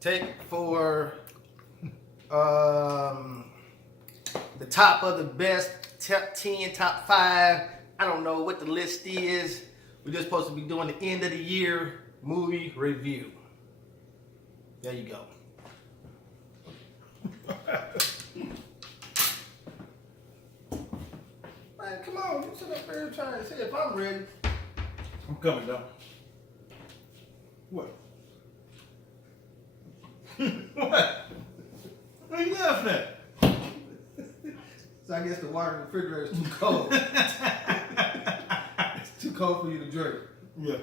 Take for the top of the best, top 10, top 5. I don't know what the list is. We're just supposed to be doing the end of the year movie review. There you go. Man, come on, you sit up there trying to see if I'm ready. I'm coming though. What? What? What are you laughing at? So I guess the water in the refrigerator is too cold. It's too cold for you to drink. Yeah.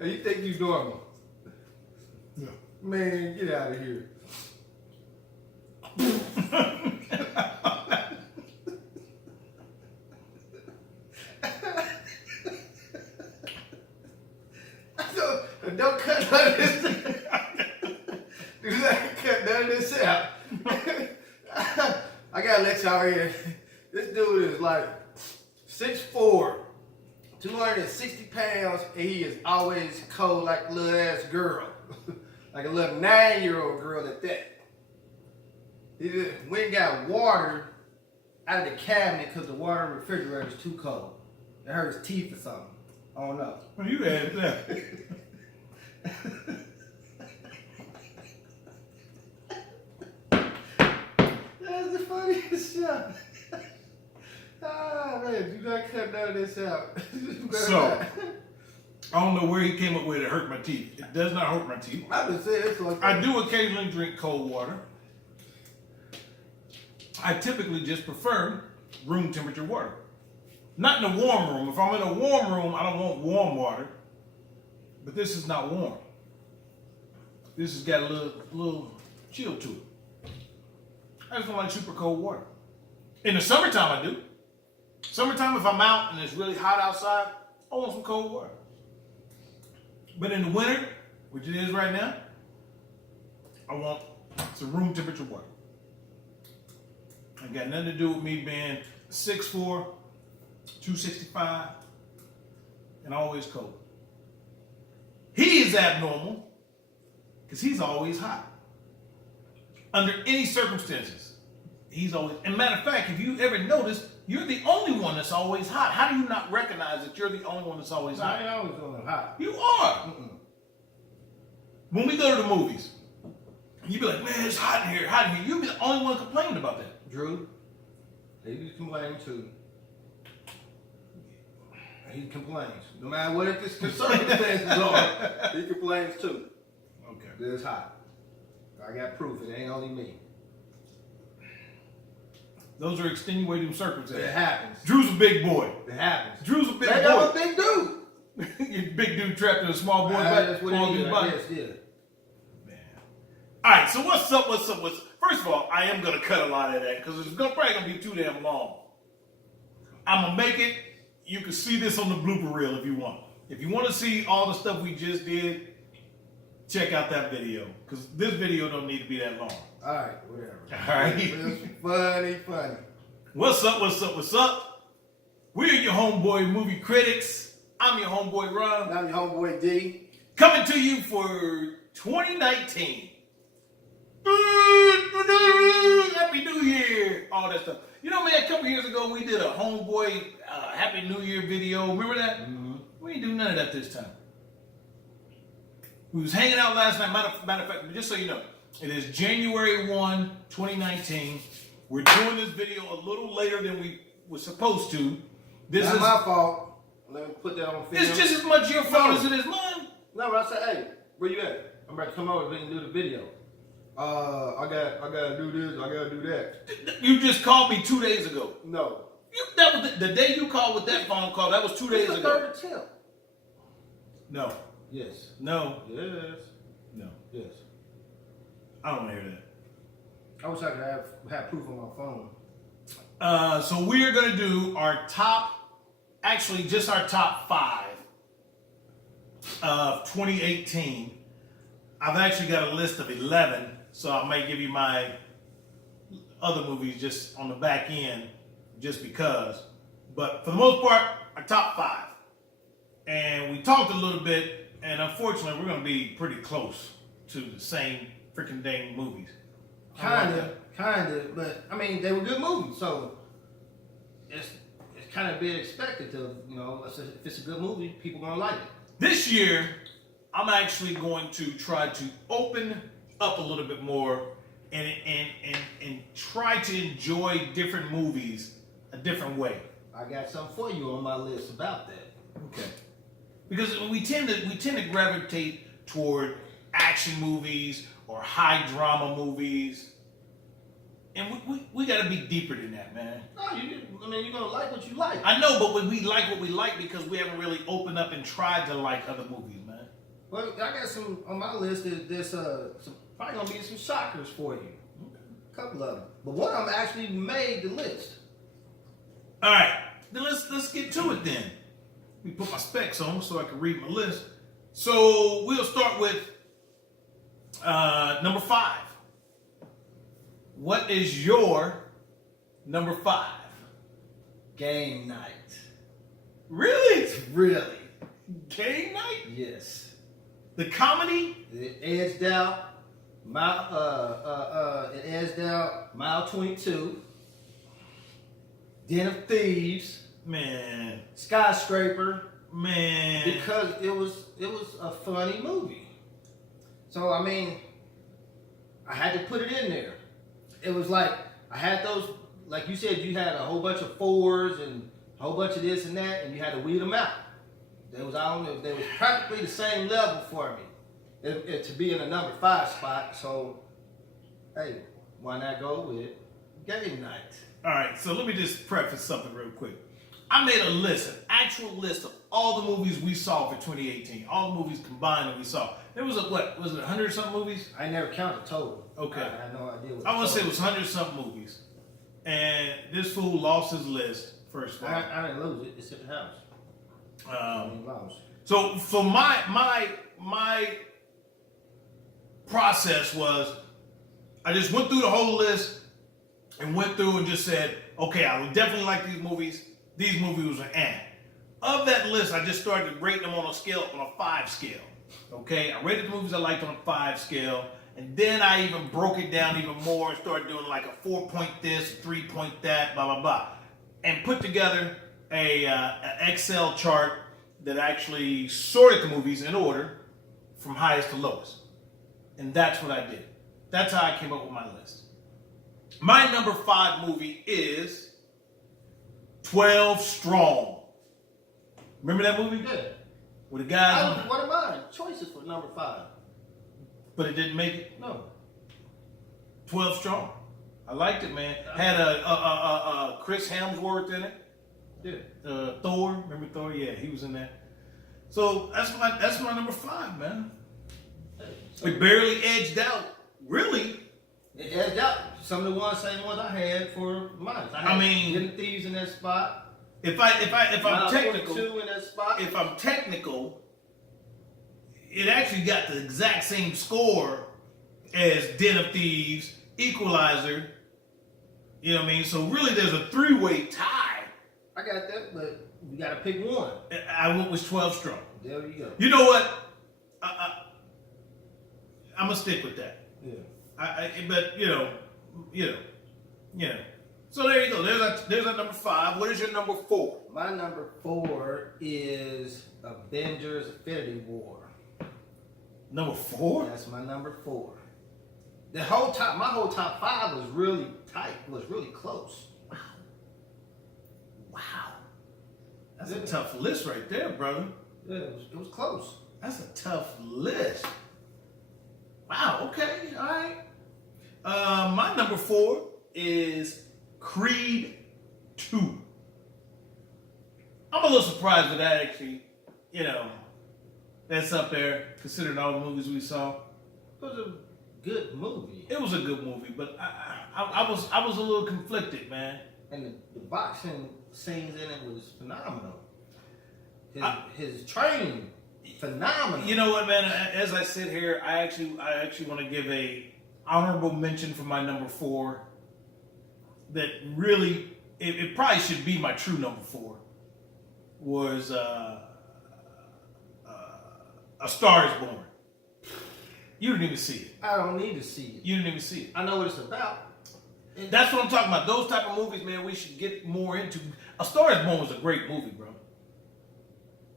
And you think you normal? Yeah. Man, get out of here. Don't cut none of this. Do not cut none of this out. I gotta let y'all hear. This dude is like 6'4", 260 pounds, and he is always cold like a little ass girl. Like a little 9-year-old girl at that. He just went and got water out of the cabinet because the water in the refrigerator is too cold. It hurt his teeth or something. I don't know. Well, you added that. That's the funniest shot. Ah, man, do not cut none of this out. So, I don't know where he came up with it hurt my teeth. It does not hurt my teeth. I just said it's like I do occasionally drink cold water. I typically just prefer room temperature water. Not in a warm room. If I'm in a warm room, I don't want warm water. But this is not warm. This has got a little chill to it. I just don't like super cold water. In the summertime, I do. Summertime, if I'm out and it's really hot outside, I want some cold water. But in the winter, which it is right now, I want some room temperature water. It got nothing to do with me being 6'4", 265, and always cold. He is abnormal because he's always hot. Under any circumstances, he's always. And matter of fact, if you ever notice, you're the only one that's always hot. How do you not recognize that you're the only one that's always hot? I ain't always going hot. You are. When we go to the movies, you be like, man, it's hot in here, hot in here. You be the only one complaining about that. Drew, he be complaining too. He complains. No matter what his circumstances are, he complains too. Okay. It's hot. I got proof. It ain't only me. Those are extenuating circumstances. It happens. Drew's a big boy. It happens. Drew's a big Hey, boy. I'm a big dude. You big dude trapped in a small boy body. That's what it is, I guess, yeah. Man. All right, so what's up? First of all, I am going to cut a lot of that because it's probably going to be too damn long. I'm going to make it. You can see this on the blooper reel if you want. If you want to see all the stuff we just did, check out that video because this video don't need to be that long. All right, whatever. All right. It's funny. What's up? We're your Homeboy Movie Critics. I'm your homeboy Ron. I'm your homeboy D. Coming to you for 2019. Happy New Year. All that stuff. You know, man, a couple years ago, we did a Homeboy Happy New Year video. Remember that? Mm-hmm. We didn't do none of that this time. We was hanging out last night. Matter of fact, just so you know, it is January 1, 2019. We're doing this video a little later than we were supposed to. This Not is my fault. Let me put that on film. It's just as much your fault as it is mine. No, but I said, hey, where you at? I'm about to come over and do the video. I gotta do this. I gotta do that. You just called me 2 days ago. No. That was the day you called with that phone call. That was 2 days It's ago. the third attempt. No. Yes. No. Yes. No. Yes. I don't want to hear that. I wish I could have proof on my phone. So we're gonna do our top, actually just our top 5 of 2018. I've actually got a list of 11, so I may give you my other movies just on the back end, just because. But for the most part, our top 5. And we talked a little bit, and unfortunately, we're going to be pretty close to the same freaking dang movies. Kind of, but I mean, they were good movies, so it's kind of being expected to, if it's a good movie, people gonna like it. This year, I'm actually going to try to open up a little bit more and try to enjoy different movies a different way. I got something for you on my list about that. Okay. Because we tend to gravitate toward action movies or high drama movies. And we got to be deeper than that, man. No, you're going to like what you like. I know, but we like what we like because we haven't really opened up and tried to like other movies, man. Well, I got some on my list. There's probably going to be some shockers for you. A couple of them. But one of them actually made the list. All right. Then let's get to it then. Let me put my specs on so I can read my list. So we'll start with number 5. What is your number 5? Game Night. Really? Really? Game Night? Yes. The comedy? It edged out Mile 22, Den of Thieves, Man. Skyscraper, Man. because it was a funny movie. So I mean, I had to put it in there. It was like I had those, like you said, you had a whole bunch of 4s and a whole bunch of this and that, and you had to weed them out. They was practically the same level for me to be in a number 5 spot. So, hey, why not go with Game Night? All right, so let me just preface something real quick. I made a list, an actual list of all the movies we saw for 2018, all the movies combined that we saw. There was 100-something movies? I never counted total. Okay. I had no idea what I want to say it was 100-something movies. And this fool lost his list, first of all. I didn't lose it. It's at the house. I didn't lose. So my process was, I just went through the whole list and went through and just said, okay, I would definitely like these movies. These movies were Of that list, I just started rating them on a 5 scale. Okay, I rated the movies I liked on a 5 scale, and then I even broke it down even more and started doing like a 4-point this, 3-point that, blah blah blah, and put together an Excel chart that actually sorted the movies in order from highest to lowest, and that's what I did. That's how I came up with my list. My number 5 movie is 12 Strong. Remember that movie? Yeah. With the guys. What are mine? Choices for number 5. But it didn't make it. No. 12 Strong. I liked it, man. Had a Chris Hemsworth in it. Yeah. Thor. Remember Thor? Yeah, he was in that. So that's my number 5, man. It barely edged out. Really? It edged out some of the same ones I had for mine. I mean, Den of Thieves in that spot. If I'm technical, in that spot. if I'm technical, it actually got the exact same score as Den of Thieves, Equalizer. You know what I mean? So really, there's a 3-way tie. I got that, but you got to pick one. I went with 12 Strong. There you go. You know what? I'm gonna stick with that. Yeah. But you know. So there you go. There's our number 5. What is your number 4? My number 4 is Avengers: Infinity War. Number 4? That's my number 4. My whole top 5 was really tight. Was really close. Wow. That's a tough list right there, brother. Yeah, it was close. That's a tough list. Wow. Okay. All right. My number 4 is Creed 2. I'm a little surprised that actually, that's up there considering all the movies we saw. It was a good movie. It was a good movie, but I was a little conflicted, man. And the boxing scenes in it was phenomenal. His training, phenomenal. You know what, man? As I sit here, I actually want to give a honorable mention for my number 4 that really it probably should be my true number 4, was A Star Is Born. You didn't even see it. I don't need to see it. You didn't even see it. I know what it's about. That's what I'm talking about. Those type of movies, man, we should get more into. A Star Is Born was a great movie, bro.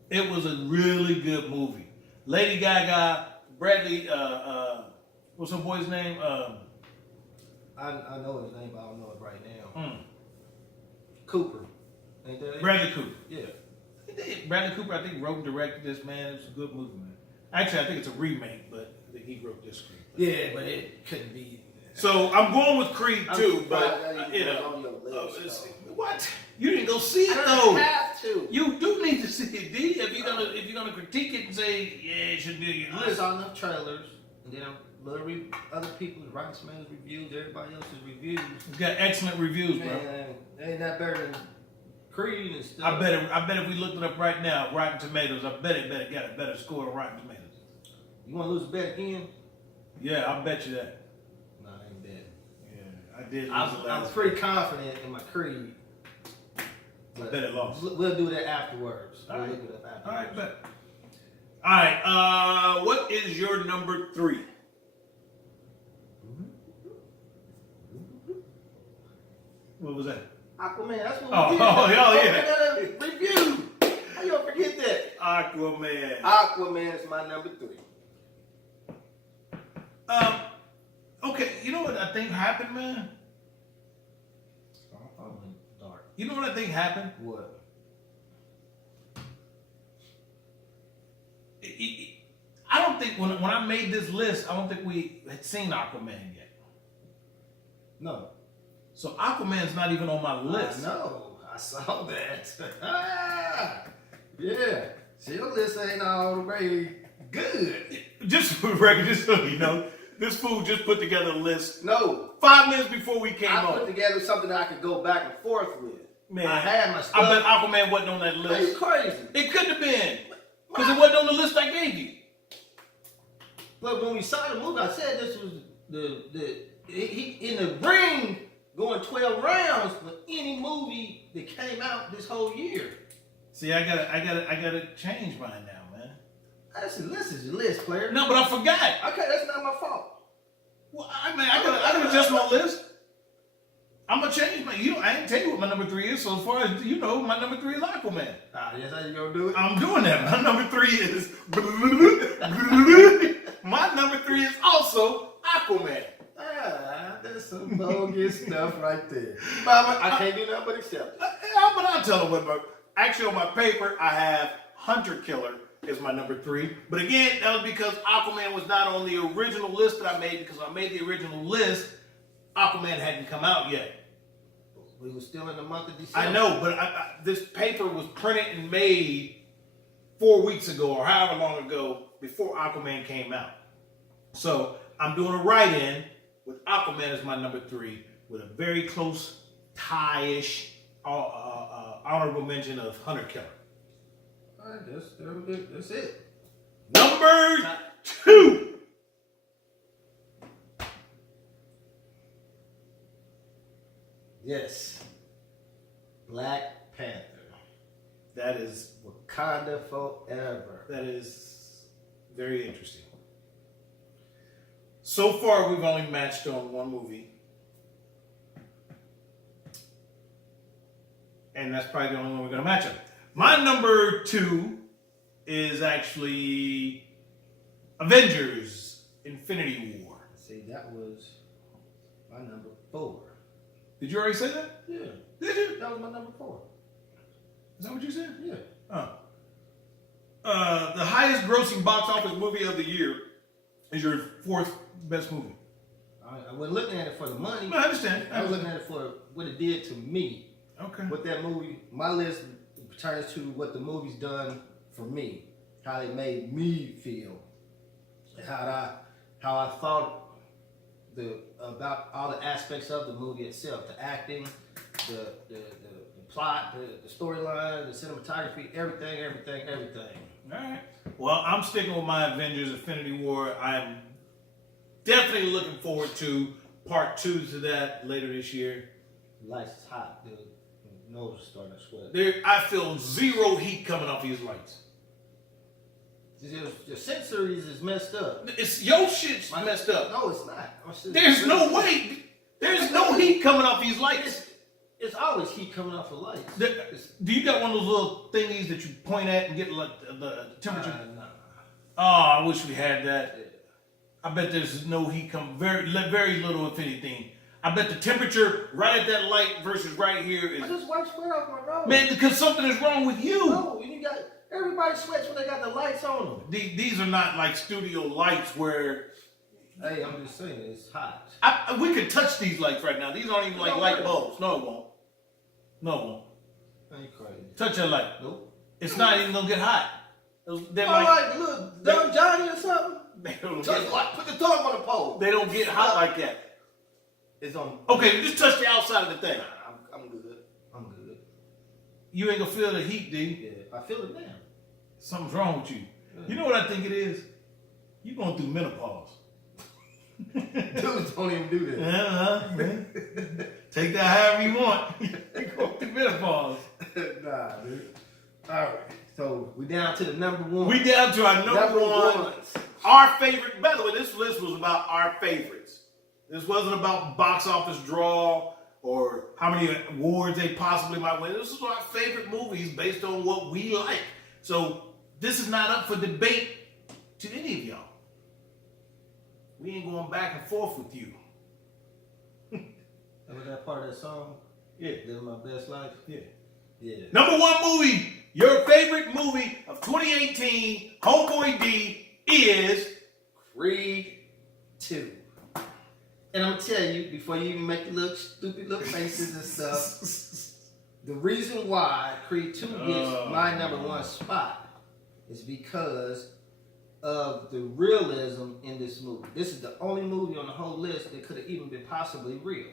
It was a really good movie. Lady Gaga, Bradley, what's her boy's name? I know his name, but I don't know it right now. Cooper. Ain't that it? Bradley Cooper. Yeah. Bradley Cooper, I think, wrote and directed this, man. It was a good movie, man. Actually, I think it's a remake, but I think he wrote this script. Yeah, but it couldn't be. So I'm going with Creed too, but you know, what? You didn't go see it though. I have to. You do need to see it, D. If you're gonna critique it and say, yeah, it should be your I list. saw enough trailers, and then other people, Rotten Tomatoes reviews, everybody else's reviews. It's got excellent reviews, bro. Man, ain't that better than Creed and stuff? I bet if we looked it up right now, Rotten Tomatoes, I bet it got a better score than Rotten Tomatoes. You want to lose a bet again? Yeah, I'll bet you that. No, I ain't betting. Yeah, I did. I'm pretty confident in my Creed. I bet it lost. We'll do that afterwards. All right. We'll look it up afterwards. All right, bet. All right, what is your number 3? What was that? Aquaman, that's what Oh, we did. yeah. Review. How you gonna forget that? Aquaman. Aquaman is my number 3. Okay, you know what I think happened, man? I went dark. You know what I think happened? What? I don't think when I made this list, I don't think we had seen Aquaman yet. No. So Aquaman's not even on my list. No, I saw that. Yeah. See, your list ain't all the way good. Just for the record, just so you know, this fool just put together a list. No. 5 minutes before we came I on. put together something that I could go back and forth with. Man, I had my stuff. I bet Aquaman wasn't on that Are you list. crazy? It couldn't have been. Because it wasn't on the list I gave you. But when we saw the movie, I said this was he in the ring going 12 rounds for any movie that came out this whole year. See, I gotta change mine now, man. That's a list is your list, player. No, but I forgot. Okay, that's not my fault. Well, I gotta adjust my list. I'm gonna change my. I ain't tell you what my number 3 is. So as far as you know, my number 3 is Aquaman. Yes, how you gonna do it? I'm doing that. My number 3 is. My number 3 is also Aquaman. That's some bogus stuff right there. But I can't do nothing but accept it. But I'll tell them what. Actually, on my paper, I have Hunter Killer is my number 3. But again, that was because Aquaman was not on the original list that I made. Because when I made the original list, Aquaman hadn't come out yet. We were still in the month of December. I know, but this paper was printed and made 4 weeks ago or however long ago before Aquaman came out. So I'm doing a write-in with Aquaman as my number 3 with a very close tie-ish honorable mention of Hunter Killer. All right, that's it. Number 2. Yes. Black Panther. That is Wakanda forever. That is very interesting. So far, we've only matched on one movie. And that's probably the only one we're going to match on. My number 2 is actually Avengers Infinity War. See, that was my number 4. Did you already say that? Yeah. Did you? That was my number 4. Is that what you said? Yeah. Oh. The highest grossing box office movie of the year is your 4th best movie. I wasn't looking at it for the money. I understand. I was looking at it for what it did to me. Okay. What that movie, my list pertains to what the movie's done for me. How it made me feel. How I thought about all the aspects of the movie itself. The acting, the plot, the storyline, the cinematography, everything. All right. Well, I'm sticking with my Avengers Infinity War. I'm definitely looking forward to part 2 to that later this year. Lights is hot, dude. Nose is starting to sweat. I feel zero heat coming off these lights. Your sensories is messed up. It's your shit's messed up. No, it's not. There's no way. There's no heat coming off these lights. It's always heat coming off of lights. Do you got one of those little thingies that you point at and get like the temperature? Nah. Oh, I wish we had that. I bet there's no heat coming. Very little, if anything. I bet the temperature right at that light versus right here is. I just wiped sweat off my nose. Man, because something is wrong with you. No, you got everybody sweats when they got the lights on them. These are not like studio lights where. Hey, I'm just saying it's hot. We could touch these lights right now. These aren't even like light bulbs. No, it won't. No, it won't. Ain't crazy. Touch that light. Nope. It's not even gonna get hot. They're like little dumb Johnny or something. They don't Put the thumb on the pole. They don't get hot like that. It's on. Okay, just touch the outside of the thing. I'm good. I'm good. You ain't gonna feel the heat, D. Yeah, I feel it now. Something's wrong with you. You know what I think it is? You going through menopause. Dudes don't even do that. Man. Take that however you want. You going through menopause. Nah, dude. All right. So we down to the number one. We down to our number one. Our favorite. By the way, this list was about our favorites. This wasn't about box office draw or how many awards they possibly might win. This is our favorite movies based on what we like. So this is not up for debate to any of y'all. We ain't going back and forth with you. Was that part of that song? Yeah. Living My Best Life? Yeah. Yeah. Number one movie, your favorite movie of 2018, Homeboy D, is Creed 2. And I'm going to tell you, before you even make the little stupid little faces and stuff, the reason why Creed 2 gets my number one spot is because of the realism in this movie. This is the only movie on the whole list that could have even been possibly real.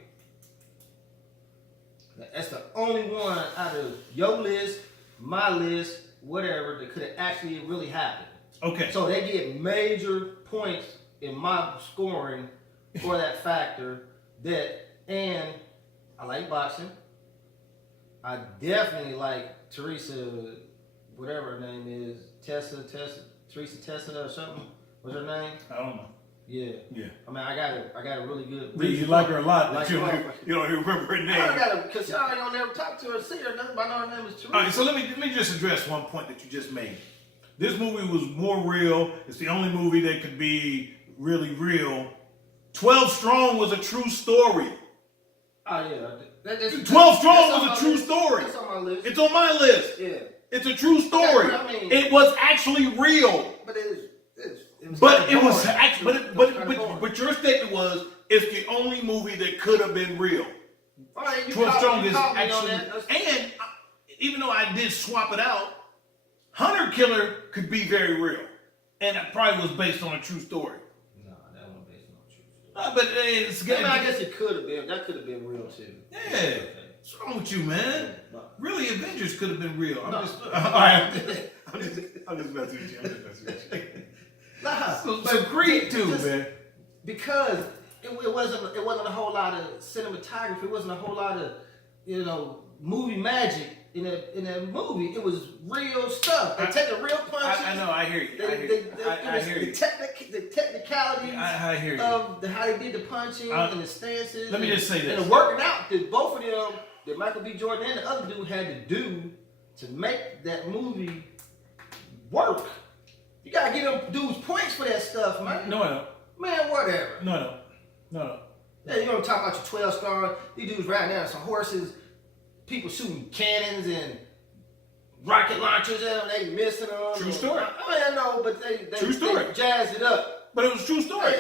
That's the only one out of your list, my list, whatever, that could have actually really happened. okay. So they get major points in my scoring for that factor. And I like boxing. I definitely like Teresa, whatever her name is, Teresa Tessa or something. What's her name? I don't know. Yeah. I mean, I got a really good. You like her a lot, like but you don't even remember her name. I got her because y'all don't ever talk to her, see her, nothing. But I know her name is Teresa. All right, so let me just address one point that you just made. This movie was more real. It's the only movie that could be really real. 12 Strong was a true story. Oh yeah. 12 Strong was a true story. It's on my list. It's on my list. Yeah. It's a true story. Yeah, I mean, it was actually real. But it was but your statement was it's the only movie that could have been real. All right, 12 Strong is actually, and even though I did swap it out, Hunter Killer could be very real, and it probably was based on a true story. No, that wasn't based on a true story. But it's good. I guess it could have been. That could have been real too. Yeah. Okay. What's wrong with you, man? No. Really, Avengers could have been real. I'm just messing with you. Nah, so Creed 2, man. Because it wasn't a whole lot of cinematography. It wasn't a whole lot of movie magic in that movie. It was real stuff. They take a real punch. I know. I hear you. I hear you. The technicalities I hear you. of how they did the punching and the stances. Let me just say this. And the working out that both of them, that Michael B. Jordan and the other dude had to do to make that movie work. You gotta give them dudes points for that stuff, man. No, I don't. Man, whatever. No. Yeah, you gonna talk about your 12 star? These dudes riding down some horses, people shooting cannons and rocket launchers at them, they missing them. True story. I know, but they True story. jazzed it up. But it was a true story.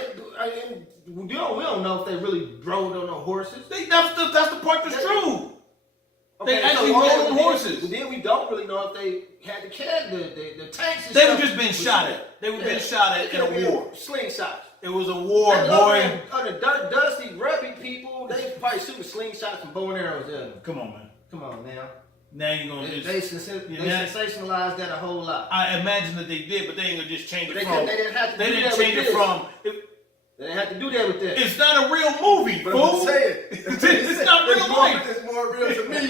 We don't know if they really rode on no horses. That's the part that's true. Okay, they actually rode on horses. But then we don't really know if they had the tanks and they stuff. were just being shot at. They were being shot at in a war. Slingshots. It was a war, they boy. On the dirt, dusty, grubby people, they probably shooting slingshots and bow and arrows at them. Come on, man. Come on now. Now you're gonna they sensationalized that a whole lot. I imagine that they did, but they ain't gonna just change it from. They didn't have to. They didn't change it from. They didn't have to do that with that. It's not a real movie, But fool. I'm saying, It's not real life. It's more real to me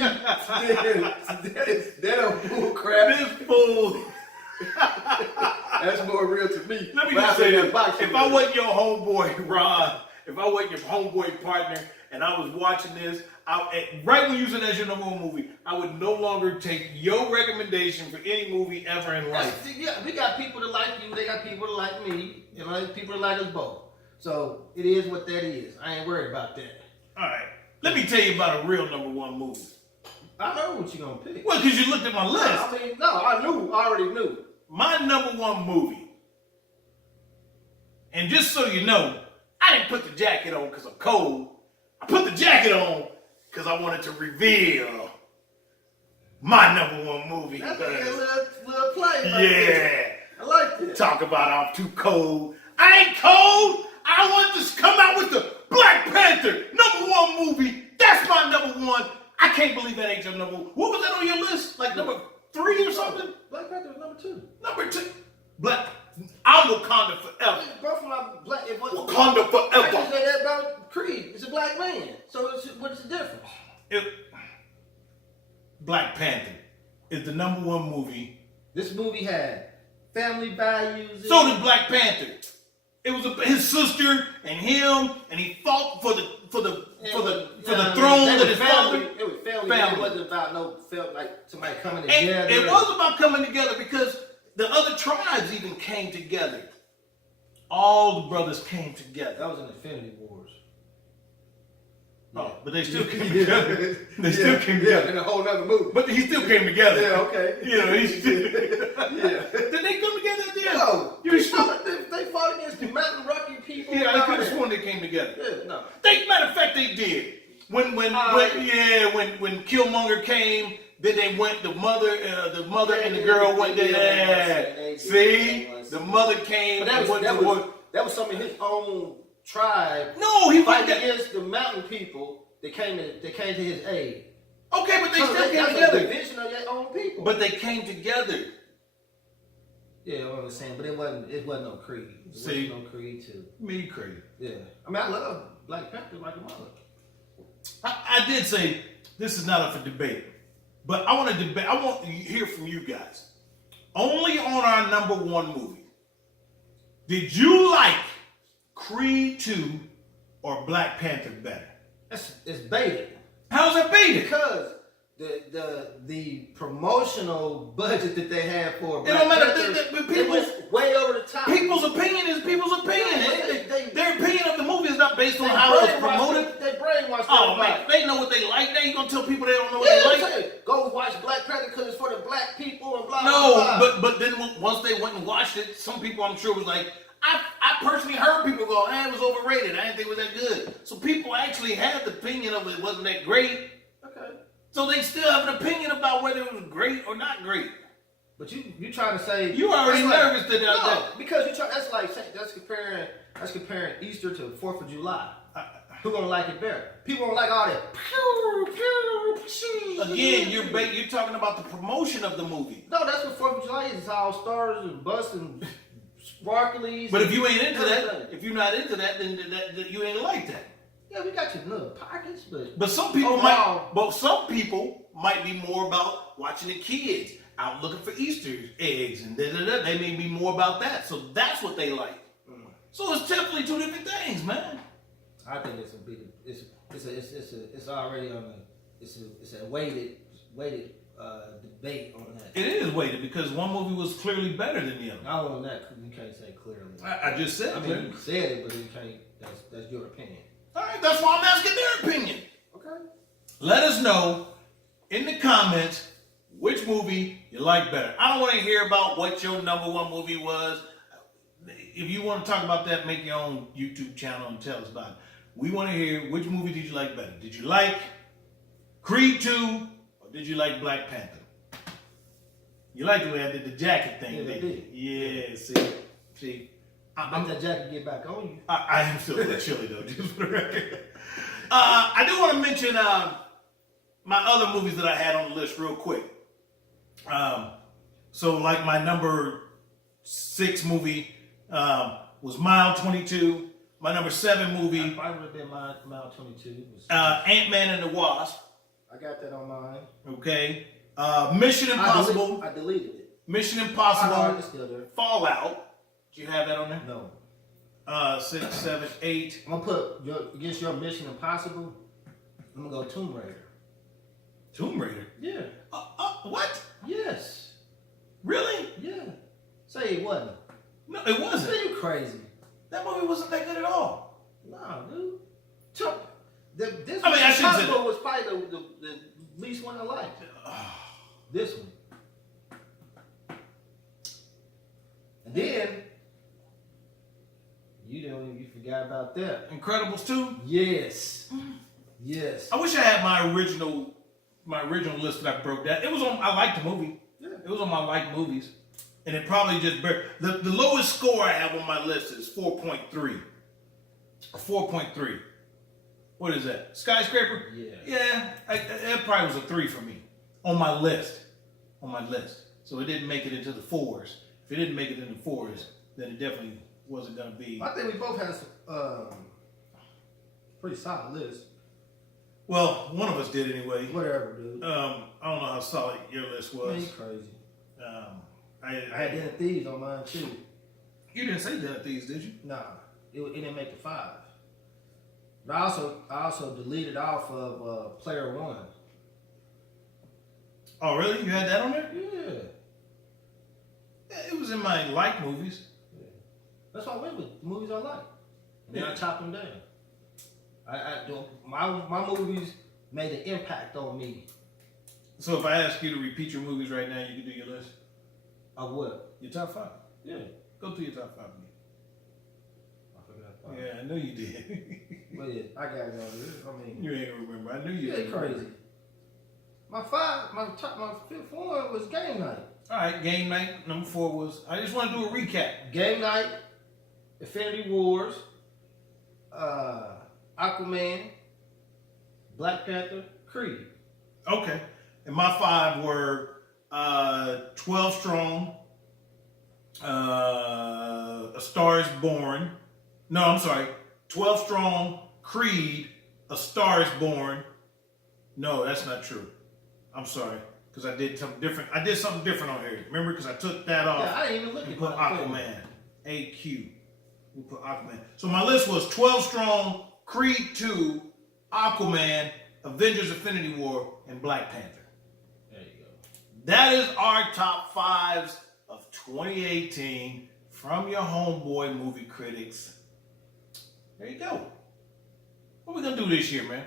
than a bull crap. This fool. That's more real to me. Let me just say this. If I wasn't your homeboy, Ron, if I wasn't your homeboy partner, and I was watching this, right when you said that's your number one movie, I would no longer take your recommendation for any movie ever in life. Yeah, we got people that like you. They got people that like me. You know, people that like us both. So it is what that is. I ain't worried about that. All right. Let me tell you about a real number one movie. I know what you're gonna pick. Well, because you looked at my list. I already knew. My number one movie. And just so you know, I didn't put the jacket on because I'm cold. I put the jacket on because I wanted to reveal my number one movie. That's a little play. Yeah. I like that. Talk about I'm too cold. I ain't cold. I want to come out with the Black Panther number one movie. That's my number one. I can't believe that ain't your number one. What was that on your list? Like number 3 or something? Black Panther was number 2. Number 2. Black. I'm Wakanda forever. Both of my black. Wakanda I forever. can say that about Creed. It's a black man. So what's the difference? Black Panther is the number one movie. This movie had family values. So did Black Panther. It was his sister and him, and he fought for the throne that his father. It was family. It wasn't about like somebody coming together. And it was about coming together because the other tribes even came together. All the brothers came together. That was in Infinity Wars. Oh, but they still came together. They still came together. In a whole other movie. But he still came together. Yeah, okay. You know, he still. Yeah. Did they come together at the end? No. You sure? They fought against the Mountain Rocky people. Yeah, I could have sworn they came together. Yeah, no. Matter of fact, they did. When Killmonger came, then they went. The mother and the girl went there. See, the mother came. But that was some of his own tribe. No, he fighting went against the mountain people. They came to his aid. Okay, but they So still came that's together. a division of their own people. But they came together. Yeah, what I was saying, but it wasn't no Creed. It See, wasn't no Creed too. Me Creed. Yeah, I mean I love Black Panther like a mother. I did say this is not up for debate, but I want to debate. I want to hear from you guys. Only on our number one movie. Did you like Creed 2 or Black Panther better? It's baited. How's it baited? Because the promotional budget that they had for It Black don't matter. Panther, it was way over the top. People's opinion is people's opinion. Yeah, their opinion of the movie is not based on how it was promoted. They brainwashed Oh everybody. man, they know what they like. They ain't gonna tell people they don't know what they like. Go watch Black Panther because it's for the black people and blah No, blah blah. but then once they went and watched it, some people I'm sure was like, I personally heard people go, it was overrated. I didn't think it was that good. So people actually had the opinion of it wasn't that great. Okay. So they still have an opinion about whether it was great or not great. But you trying to say you already nervous that no, because you try. That's comparing Easter to 4th of July. Who gonna like it better? People don't like all that. Again, you're talking about the promotion of the movie. No, that's what 4th of July is. It's all stars and bus and sparklies. But if you ain't into that, if you're not into that, then you ain't like that. Yeah, we got your little pockets, but some people might be more about watching the kids out looking for Easter eggs and They may be more about that. So that's what they like. So it's definitely two different things, man. I think it's already on it's a weighted debate on that. It is weighted because one movie was clearly better than the other. Not on that, you can't say clearly. I just said. I mean, you said it, but you can't. That's your opinion. All right, that's why I'm asking their opinion. Okay. Let us know in the comments which movie you like better. I don't want to hear about what your number one movie was. If you want to talk about that, make your own YouTube channel and tell us about it. We want to hear which movie did you like better. Did you like Creed 2 or did you like Black Panther? You like the way I did the jacket thing, yeah, didn't you? Yeah, see. Let that jacket get back on you. I am still a little chilly though, just for the record. I do want to mention my other movies that I had on the list real quick. So like my number 6 movie was Mile 22. My number 7 movie, Probably would have been mile 22. Ant-Man and the Wasp. I got that on mine. Okay. Mission Impossible. I deleted it. Mission Impossible. It's still there. Fallout. Do you have that on there? No. 6, 7, 8. I'm gonna put against your Mission Impossible. I'm gonna go Tomb Raider. Tomb Raider. Yeah. What? Yes. Really? Yeah. Say it wasn't. No, it wasn't. Say you crazy. That movie wasn't that good at all. Nah, dude. This I mean, I shouldn't say Impossible that. was probably the least one I liked. This one. And then you forgot about that. Incredibles 2. Yes. Yes. I wish I had my original list that I broke down. It was on. I liked the movie. Yeah. It was on my liked movies, and it probably just the lowest score I have on my list is 4.3. 4.3. What is that? Skyscraper? Yeah. Yeah. It probably was a 3 for me on my list. So it didn't make it into the 4s. If it didn't make it into the 4s, then it definitely wasn't gonna be. I think we both had some pretty solid list. Well, one of us did anyway. Whatever, dude. I don't know how solid your list was. Man, you crazy. I I had Den of Thieves on mine too. You didn't say Den of Thieves, did you? Nah, it didn't make the 5. But I also deleted off of Player One. Oh, really? You had that on there? Yeah. Yeah, it was in my like movies. Yeah. That's why I went with movies I like. And then I chopped them down. My movies made an impact on me. So if I ask you to repeat your movies right now, you can do your list? Of what? Your top 5. Yeah. Go through your top 5 again. I forgot. Yeah, I know you did. But yeah, I got it on here. I mean, You ain't gonna remember. I knew you yeah, did. crazy. My fifth one was Game Night. All right, Game Night. Number 4 was. I just want to do a recap. Game Night, Infinity Wars, Aquaman, Black Panther, Creed. Okay, and my 5 were 12 Strong, A Star Is Born. No, I'm sorry. 12 Strong, Creed, A Star Is Born. No, that's not true. I'm sorry, because I did something different. I did something different on here. Remember, because I took that off. Yeah, I didn't even look and at put my Aquaman. AQ. We put Aquaman. So my list was 12 Strong, Creed 2, Aquaman, Avengers Infinity War, and Black Panther. There you go. That is our top 5s of 2018 from your Homeboy Movie Critics. There you go. What are we going to do this year, man?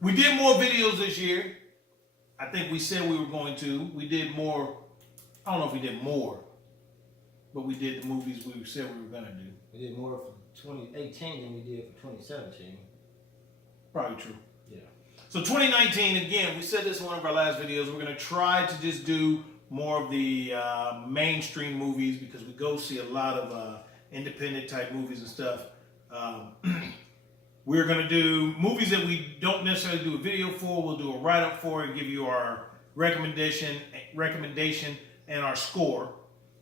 We did more videos this year. I think we said we were going to. We did more. I don't know if we did more, but we did the movies we said we were going to do. We did more for 2018 than we did for 2017. Probably true. Yeah. So 2019, again, we said this in one of our last videos, we're going to try to just do more of the mainstream movies because we go see a lot of independent type movies and stuff. We're going to do movies that we don't necessarily do a video for. We'll do a write-up for and give you our recommendation and our score.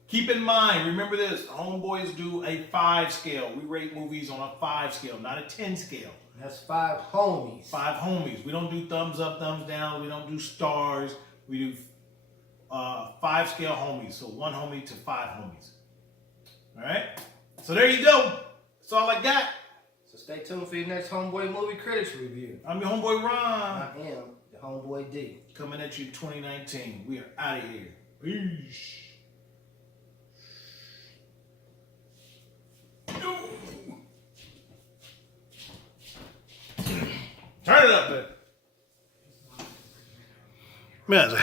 Keep in mind, remember this, Homeboys do a 5 scale. We rate movies on a 5 scale, not a 10 scale. That's 5 homies. 5 homies. We don't do thumbs up, thumbs down. We don't do stars. We do 5 scale homies. So 1 homie to 5 homies. All right? So there you go. That's all I got. So stay tuned for your next Homeboy Movie Critics review. I'm your homeboy Ron. I am the Homeboy D. Coming at you 2019. We are out of here. Peace. Turn it up, man.